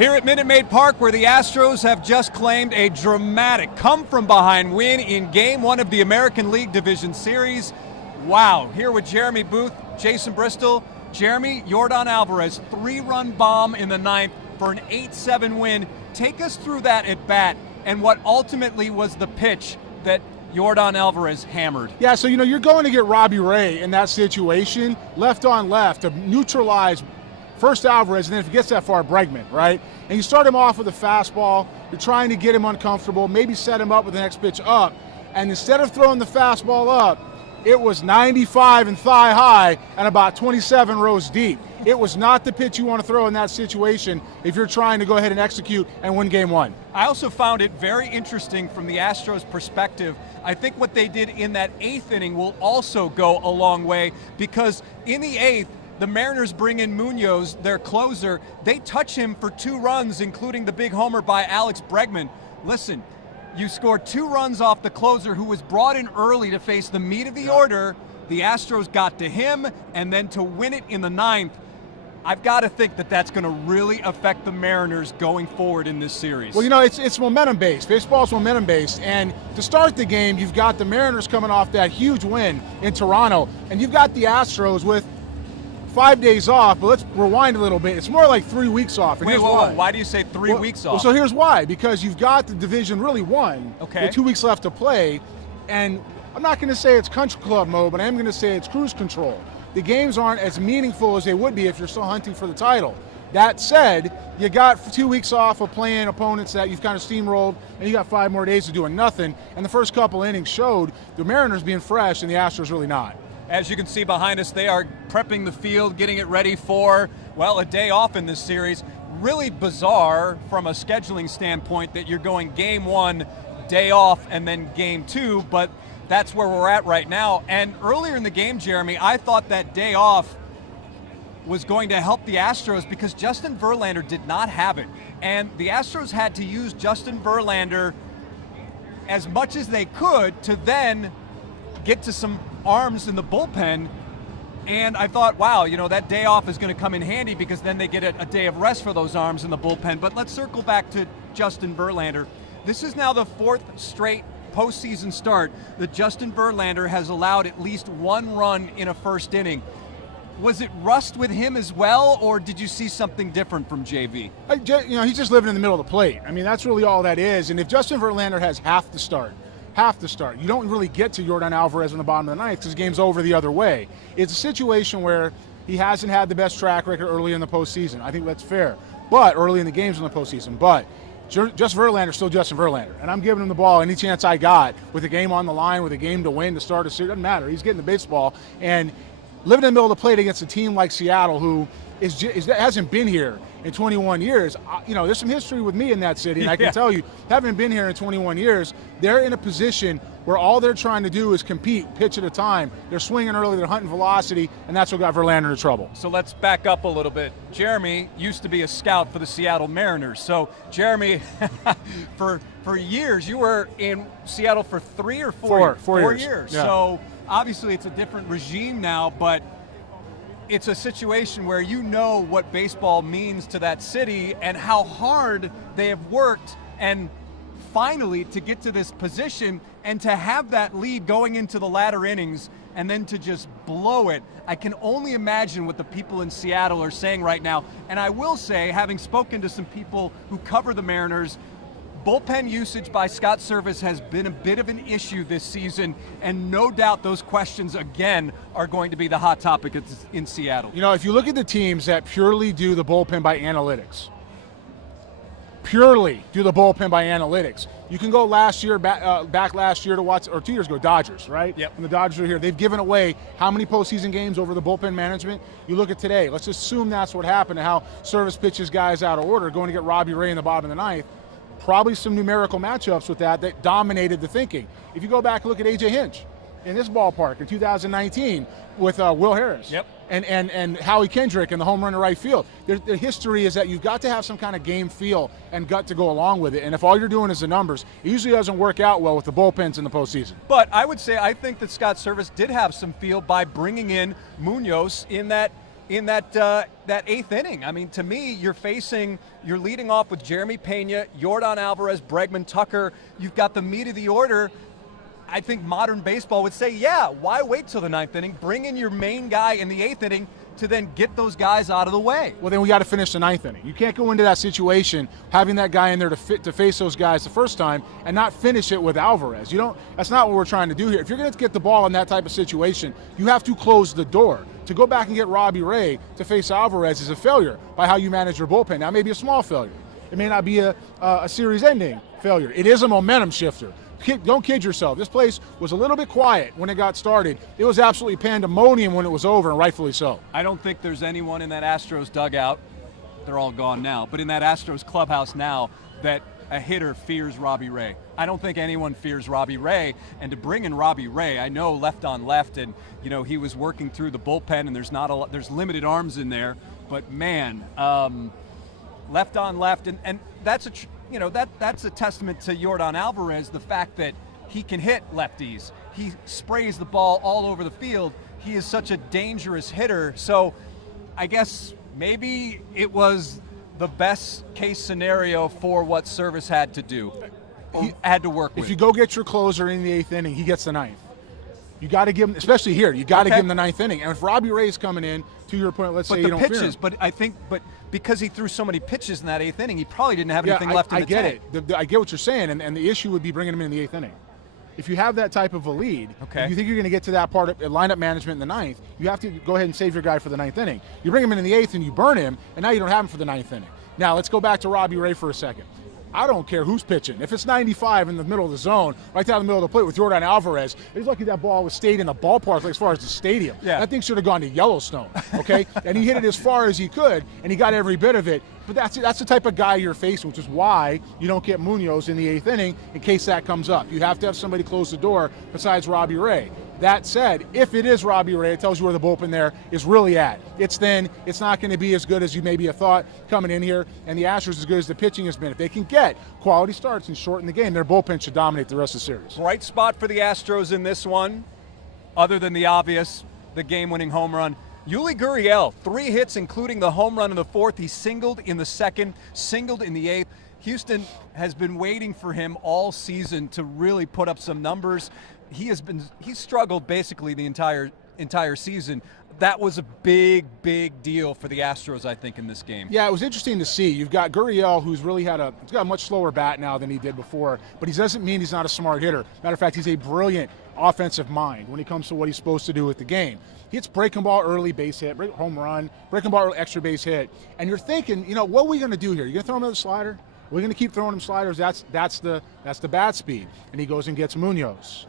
Here at Minute Maid Park, where the Astros have just claimed a dramatic come-from-behind win in Game 1 of the American League Division Series. Wow, here with Jeremy Booth, Jason Bristol. Jeremy, Yordan Alvarez, 3-run bomb in the ninth for an 8-7 win. Take us through that at bat and what ultimately was the pitch that Yordan Alvarez hammered. Yeah, so you're going to get Robbie Ray in that situation, left on left, to neutralize first Alvarez, and then if he gets that far, Bregman, right? And you start him off with a fastball, you're trying to get him uncomfortable, maybe set him up with the next pitch up, and instead of throwing the fastball up, it was 95 and thigh high and about 27 rows deep. It was not the pitch you want to throw in that situation if you're trying to go ahead and execute and win Game 1. I also found it very interesting from the Astros' perspective. I think what they did in that 8th inning will also go a long way, because in the 8th, the Mariners bring in Munoz, their closer. They touch him for 2 runs, including the big homer by Alex Bregman. Listen, you scored 2 runs off the closer, who was brought in early to face the meat of the order. The Astros got to him, and then to win it in the 9th, I've got to think that that's going to really affect the Mariners going forward in this series. Well, it's momentum-based. Baseball's momentum-based, and to start the game, you've got the Mariners coming off that huge win in Toronto, and you've got the Astros with 5 days off, but let's rewind a little bit. It's more like 3 weeks off. Wait, why do you say 3 weeks off? Well, so here's why. Because you've got the division really won with 2 weeks left to play, and I'm not going to say it's country club mode, but I am going to say it's cruise control. The games aren't as meaningful as they would be if you're still hunting for the title. That said, you got 2 weeks off of playing opponents that you've kind of steamrolled, and you got 5 more days of doing nothing, and the first couple innings showed the Mariners being fresh and the Astros really not. As you can see behind us, they are prepping the field, getting it ready for, well, a day off in this series. Really bizarre from a scheduling standpoint that you're going Game 1, day off, and then Game 2, but that's where we're at right now. And earlier in the game, Jeremy, I thought that day off was going to help the Astros because Justin Verlander did not have it. And the Astros had to use Justin Verlander as much as they could to then get to some arms in the bullpen, and I thought, wow, that day off is going to come in handy because then they get a day of rest for those arms in the bullpen. But let's circle back to Justin Verlander. This is now the 4th straight postseason start that Justin Verlander has allowed at least 1 run in a first inning. Was it rust with him as well, or did you see something different from JV? He's just living in the middle of the plate. I mean, that's really all that is. And if Justin Verlander has half the start, you don't really get to Yordan Alvarez in the bottom of the ninth because the game's over the other way. It's a situation where he hasn't had the best track record early in the postseason. I think that's fair. But early in the games in the postseason. But Justin Verlander's still Justin Verlander. And I'm giving him the ball any chance I got with a game on the line, with a game to win, to start a series. Doesn't matter. He's getting the baseball. And living in the middle of the plate against a team like Seattle, who hasn't been here in 21 years. There's some history with me in that city, and I can tell you, having been here in 21 years, they're in a position where all they're trying to do is compete, pitch at a time. They're swinging early, they're hunting velocity, and that's what got Verlander into trouble. So let's back up a little bit. Jeremy used to be a scout for the Seattle Mariners. So, Jeremy, for years, you were in Seattle for 3 or 4 years? 4 years. Yeah. So, obviously, it's a different regime now, but it's a situation where you know what baseball means to that city and how hard they have worked, and finally to get to this position and to have that lead going into the latter innings and then to just blow it. I can only imagine what the people in Seattle are saying right now. And I will say, having spoken to some people who cover the Mariners, bullpen usage by Scott Service has been a bit of an issue this season, and no doubt those questions again are going to be the hot topic in Seattle. If you look at the teams that purely do the bullpen by analytics, you can go back last year to watch, or 2 years ago, Dodgers, right? Yep. When the Dodgers are here, they've given away how many postseason games over the bullpen management? You look at today, let's assume that's what happened, and how Service pitches guys out of order, going to get Robbie Ray in the bottom of the ninth. Probably some numerical matchups with that dominated the thinking. If you go back and look at A.J. Hinch in this ballpark in 2019 with Will Harris, yep, and Howie Kendrick and the home run to right field, the history is that you've got to have some kind of game feel and gut to go along with it. And if all you're doing is the numbers, it usually doesn't work out well with the bullpens in the postseason. But I would say I think that Scott Service did have some feel by bringing in Munoz in that in that eighth inning. I mean, to me, you're leading off with Jeremy Pena, Yordan Alvarez, Bregman, Tucker. You've got the meat of the order. I think modern baseball would say, yeah, why wait till the ninth inning? Bring in your main guy in the eighth inning to then get those guys out of the way. Well, then we got to finish the ninth inning. You can't go into that situation having that guy in there to face those guys the first time and not finish it with Alvarez. That's not what we're trying to do here. If you're going to get the ball in that type of situation, you have to close the door. To go back and get Robbie Ray to face Alvarez is a failure by how you manage your bullpen. Now, it may be a small failure. It may not be a series-ending failure. It is a momentum shifter. Don't kid yourself. This place was a little bit quiet when it got started. It was absolutely pandemonium when it was over, and rightfully so. I don't think there's anyone in that Astros dugout, they're all gone now, but in that Astros clubhouse now that a hitter fears Robbie Ray. I don't think anyone fears Robbie Ray, and to bring in Robbie Ray, I know left on left, and he was working through the bullpen, and there's limited arms in there, but man, left on left, and that's that's a testament to Yordan Alvarez, the fact that he can hit lefties. He sprays the ball all over the field. He is such a dangerous hitter. So I guess maybe it was the best case scenario for what Service had to do. He had to work with. If you go get your closer in the eighth inning, he gets the ninth. You got to give him, especially here, you got to give him the ninth inning. And if Robbie Ray's coming in, to your point, let's say you don't fear him. But because he threw so many pitches in that eighth inning, he probably didn't have anything left in the tank. I get what you're saying, and the issue would be bringing him in the eighth inning. If you have that type of a lead, if you think you're going to get to that part of lineup management in the ninth, you have to go ahead and save your guy for the ninth inning. You bring him in the eighth and you burn him, and now you don't have him for the ninth inning. Now let's go back to Robbie Ray for a second. I don't care who's pitching. If it's 95 in the middle of the zone, right down the middle of the plate with Yordan Alvarez, he's lucky that ball was stayed in the ballpark as far as the stadium. Yeah. That thing should have gone to Yellowstone, okay? And he hit it as far as he could, and he got every bit of it. But that's the type of guy you're facing, which is why you don't get Munoz in the eighth inning in case that comes up. You have to have somebody close the door besides Robbie Ray. That said, if it is Robbie Ray, it tells you where the bullpen there is really at. It's thin. It's not going to be as good as you maybe have thought coming in here, and the Astros as good as the pitching has been. If they can get quality starts and shorten the game, their bullpen should dominate the rest of the series. Bright spot for the Astros in this one, other than the obvious, the game-winning home run. Yuli Gurriel, 3 hits, including the home run in the fourth. He singled in the second, singled in the eighth. Houston has been waiting for him all season to really put up some numbers. He's struggled basically the entire season. That was a big deal for the Astros, I think, in this game. Yeah, it was interesting to see. You've got Gurriel, who's really he's got a much slower bat now than he did before, but he doesn't mean he's not a smart hitter. Matter of fact, he's a brilliant offensive mind when it comes to what he's supposed to do with the game. He hits breaking ball early base hit, home run, breaking ball early extra base hit, and you're thinking, what are we going to do here? You going to throw him another slider? We're going to keep throwing him sliders. That's the bat speed. And he goes and gets Munoz.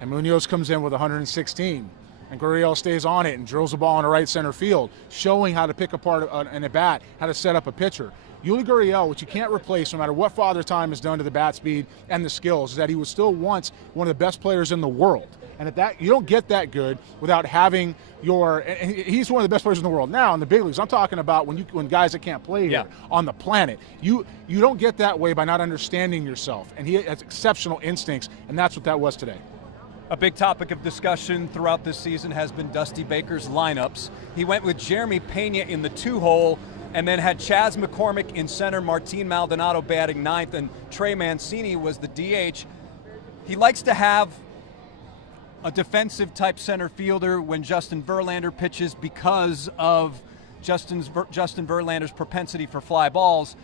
And Munoz comes in with 116. And Gurriel stays on it and drills the ball in the right center field, showing how to pick apart an at bat, how to set up a pitcher. Yuli Gurriel, which you can't replace no matter what Father Time has done to the bat speed and the skills, is that he was still once one of the best players in the world. And at that, you don't get that good without having and he's one of the best players in the world now in the big leagues. I'm talking about when guys that can't play here on the planet. You don't get that way by not understanding yourself. And he has exceptional instincts, and that's what that was today. A big topic of discussion throughout this season has been Dusty Baker's lineups. He went with Jeremy Pena in the 2-hole and then had Chas McCormick in center, Martin Maldonado batting ninth, and Trey Mancini was the DH. He likes to have a defensive type center fielder when Justin Verlander pitches because of Justin Verlander's propensity for fly balls.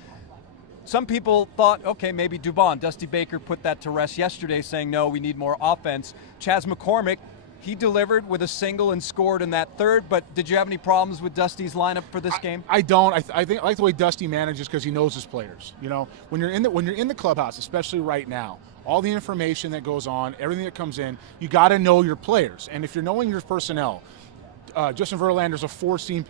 Some people thought, okay, maybe Dubon. Dusty Baker put that to rest yesterday, saying, no, we need more offense. Chas McCormick, he delivered with a single and scored in that third, but did you have any problems with Dusty's lineup for this game? I don't. I think I like the way Dusty manages because he knows his players. When you're in the clubhouse, especially right now, all the information that goes on, everything that comes in, you got to know your players. And if you're knowing your personnel, Justin Verlander's a four-seam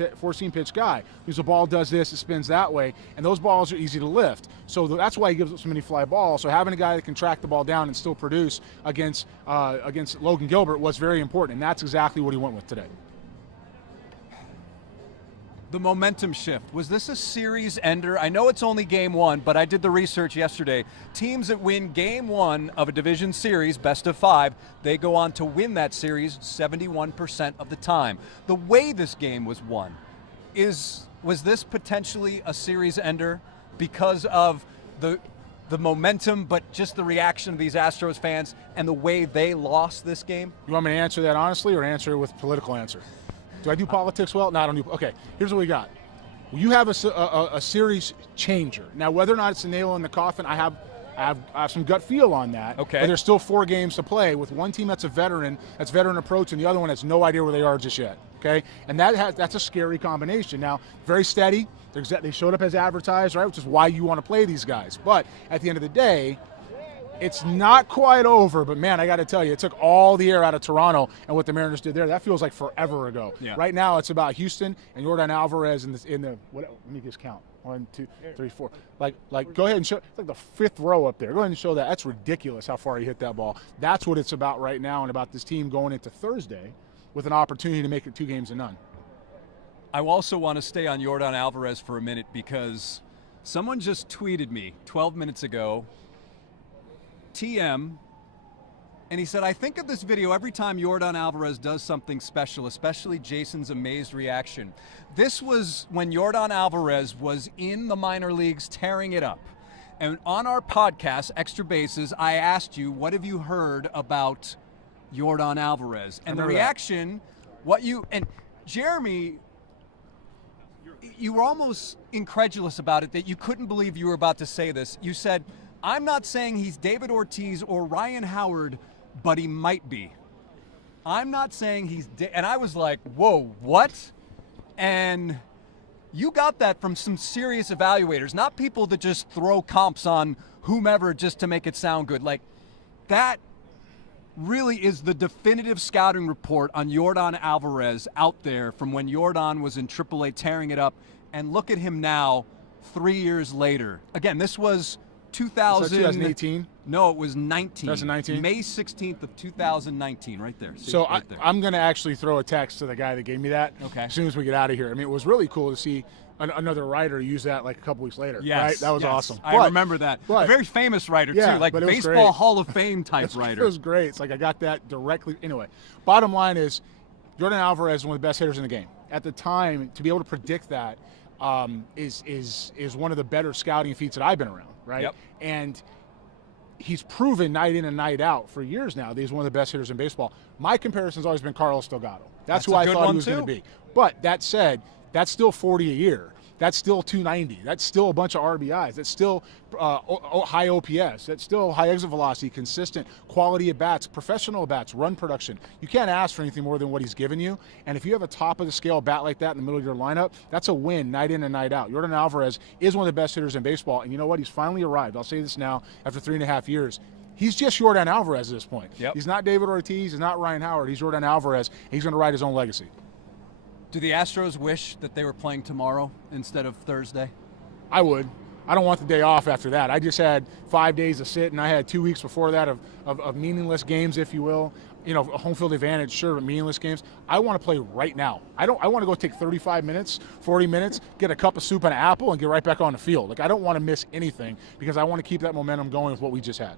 pitch guy. Whose the ball does this, it spins that way, and those balls are easy to lift. So that's why he gives up so many fly balls. So having a guy that can track the ball down and still produce against Logan Gilbert was very important, and that's exactly what he went with today. The momentum shift. Was this a series ender? I know it's only game one, but I did the research yesterday. Teams that win game one of a division series, best of 5, they go on to win that series 71% of the time. The way this game was won, was this potentially a series ender because of the momentum, but just the reaction of these Astros fans and the way they lost this game? You want me to answer that honestly or answer it with a political answer? Do I do politics well? No, I don't do. Okay, here's what we got. You have a series changer. Now, whether or not it's a nail in the coffin, I have some gut feel on that. Okay. But there's still 4 games to play with one team that's a veteran approach, and the other one has no idea where they are just yet. Okay, and that's a scary combination. Now, very steady. They showed up as advertised, right, which is why you want to play these guys. But at the end of the day, it's not quite over. But man, I got to tell you, it took all the air out of Toronto, and what the Mariners did there, that feels like forever ago. Yeah. Right now, it's about Houston and Yordan Alvarez in the what? Let me just count. 1, 2, 3, 4. Like, go ahead and show. It's like the 5th row up there. Go ahead and show that. That's ridiculous how far he hit that ball. That's what it's about right now, and about this team going into Thursday with an opportunity to make it 2 games to none. I also want to stay on Yordan Alvarez for a minute because someone just tweeted me 12 minutes ago, TM, and he said, I think of this video every time Yordan Alvarez does something special, especially Jason's amazed reaction. This was when Yordan Alvarez was in the minor leagues tearing it up. And on our podcast, Extra Bases, I asked you, what have you heard about Yordan Alvarez? And the reaction, and Jeremy, you were almost incredulous about it, that you couldn't believe you were about to say this. You said, I'm not saying he's David Ortiz or Ryan Howard, but he might be. I'm not saying he's, and I was like, whoa, what? And you got that from some serious evaluators, not people that just throw comps on whomever just to make it sound good. Like, that really is the definitive scouting report on Yordan Alvarez out there from when Yordan was in AAA tearing it up. And look at him now, 3 years later. Again, this was 2018? No, it was 19. 2019? May 16th of 2019 right there. See, so right there. I'm going to actually throw a text to the guy that gave me that as soon as we get out of here. I mean, it was really cool to see another writer use that like a couple weeks later. Yes, right? That was awesome. I remember that. A very famous writer, too, like baseball Hall of Fame type writer. It was great. It's like I got that directly. Anyway, bottom line is Yordan Alvarez is one of the best hitters in the game. At the time, to be able to predict that is one of the better scouting feats that I've been around, right? Yep. And he's proven night in and night out for years now that he's one of the best hitters in baseball. My comparison's always been Carlos Delgado. That's who I thought he was going to be. But that said, that's still 40 a year. That's still 290. That's still a bunch of RBIs. That's still high OPS. That's still high exit velocity, consistent quality at bats, professional at bats, run production. You can't ask for anything more than what he's given you. And if you have a top of the scale bat like that in the middle of your lineup, that's a win night in and night out. Yordan Alvarez is one of the best hitters in baseball. And you know what? He's finally arrived. I'll say this now after 3.5 years. He's just Yordan Alvarez at this point. Yep. He's not David Ortiz. He's not Ryan Howard. He's Yordan Alvarez. And he's going to write his own legacy. Do the Astros wish that they were playing tomorrow instead of Thursday? I would. I don't want the day off after that. I just had 5 days to sit, and I had 2 weeks before that of meaningless games, if you will. You know, a home field advantage, sure, but meaningless games. I want to play right now. I want to go take 35 minutes, 40 minutes, get a cup of soup and an apple, and get right back on the field. Like, I don't want to miss anything because I want to keep that momentum going with what we just had.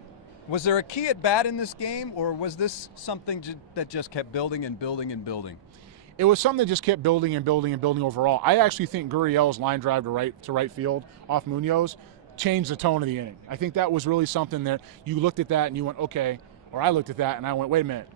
Was there a key at bat in this game, or was this something that just kept building and building and building? It was something that just kept building and building and building overall. I actually think Gurriel's line drive to right field off Munoz changed the tone of the inning. I think that was really something that you looked at that and you went, okay, or I looked at that and I went, wait a minute,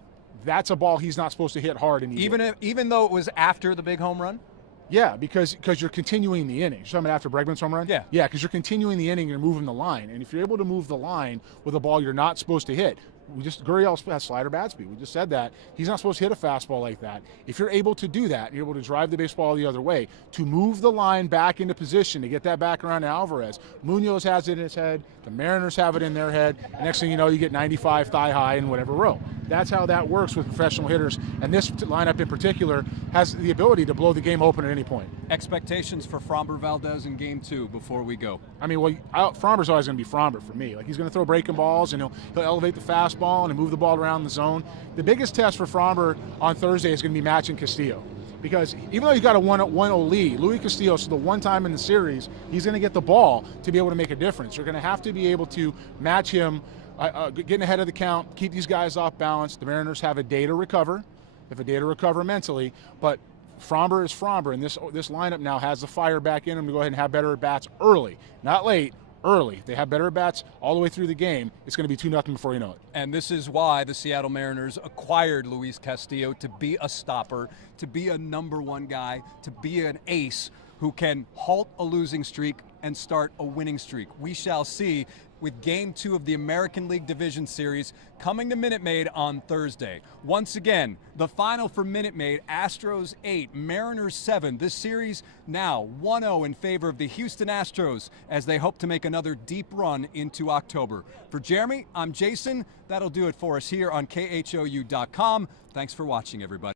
that's a ball he's not supposed to hit hard. And even though it was after the big home run? Yeah, because you're continuing the inning. You're talking about after Bregman's home run? Yeah. Yeah, because you're continuing the inning, you're moving the line. And if you're able to move the line with a ball you're not supposed to hit, Gurriel has slider bat speed. We just said that. He's not supposed to hit a fastball like that. If you're able to do that, you're able to drive the baseball the other way, to move the line back into position, to get that back around to Alvarez. Munoz has it in his head. The Mariners have it in their head. And next thing you know, you get 95 thigh high in whatever row. That's how that works with professional hitters. And this lineup in particular has the ability to blow the game open at any point. Expectations for Framber Valdez in Game 2 before we go? I mean, Framber's always going to be Framber for me. Like, he's going to throw breaking balls, and he'll elevate the fastball and move the ball around the zone. The biggest test for Framber on Thursday is going to be matching Castillo. Because even though he's got a 1-0 lead, Luis Castillo, so the one time in the series, he's going to get the ball to be able to make a difference. You're going to have to be able to match him, getting ahead of the count, keep these guys off balance. The Mariners have a day to recover. They have a day to recover mentally. But Fromber is Fromber, and this lineup now has the fire back in them to go ahead and have better at-bats early, not late. Early. If they have better at-bats all the way through the game, it's going to be 2-0 before you know it. And this is why the Seattle Mariners acquired Luis Castillo, to be a stopper, to be a number one guy, to be an ace who can halt a losing streak and start a winning streak. We shall see, with Game 2 of the American League Division Series coming to Minute Maid on Thursday. Once again, the final for Minute Maid, Astros 8, Mariners 7. This series now 1-0 in favor of the Houston Astros as they hope to make another deep run into October. For Jeremy, I'm Jason. That'll do it for us here on KHOU.com. Thanks for watching, everybody.